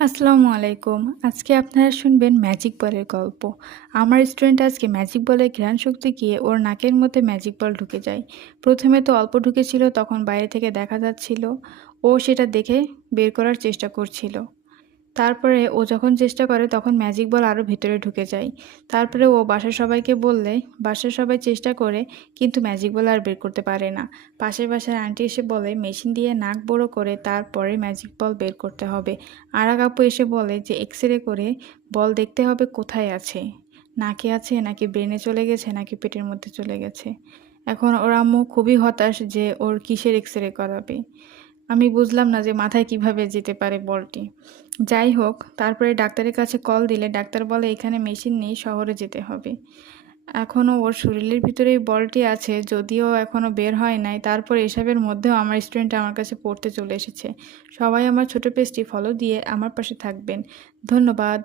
আসসালামু আলাইকুম। আজকে আপনারা শুনবেন ম্যাজিক বলের গল্প। আমার স্টুডেন্ট আজকে ম্যাজিক বলের ঘ্রাণ শক্তি গিয়ে ওর নাকের মধ্যে ম্যাজিক বল ঢুকে যায়। প্রথমে তো অল্প ঢুকেছিল, তখন বাইরে থেকে দেখা যাচ্ছিল। ও সেটা দেখে বের করার চেষ্টা করছিল। তারপরে ও যখন চেষ্টা করে তখন ম্যাজিক বল আরও ভিতরে ঢুকে যায়। তারপরে ও বাসার সবাইকে বললে বাসার সবাই চেষ্টা করে, কিন্তু ম্যাজিক বল আর বের করতে পারে না। পাশের বাসার আন্টি এসে বলে মেশিন দিয়ে নাক বড় করে তারপরে ম্যাজিক বল বের করতে হবে। আর এক আপু এসে বলে যে এক্স-রে করে বল দেখতে হবে কোথায় আছে, নাকে আছে নাকি ব্রেনে চলে গেছে নাকি পেটের মধ্যে চলে গেছে। এখন ওর আম্মু খুবই হতাশ যে ওর কিসের এক্স-রে করাবে। আমি বুঝলাম না যে মাথায় কিভাবে যেতে পারে বলটি। যাই হোক, তারপরে ডাক্তারের কাছে কল দিলে ডাক্তার বলে এখানে মেশিন নেই, শহরে যেতে হবে। এখনও ওর শরীরের ভিতরেই বলটি আছে, যদিও এখনও বের হয় নাই। তারপর এসবের মধ্যেও আমার স্টুডেন্ট আমার কাছে পড়তে চলে এসেছে। সবাই আমার ছোট পেজটি ফলো দিয়ে আমার পাশে থাকবেন। ধন্যবাদ।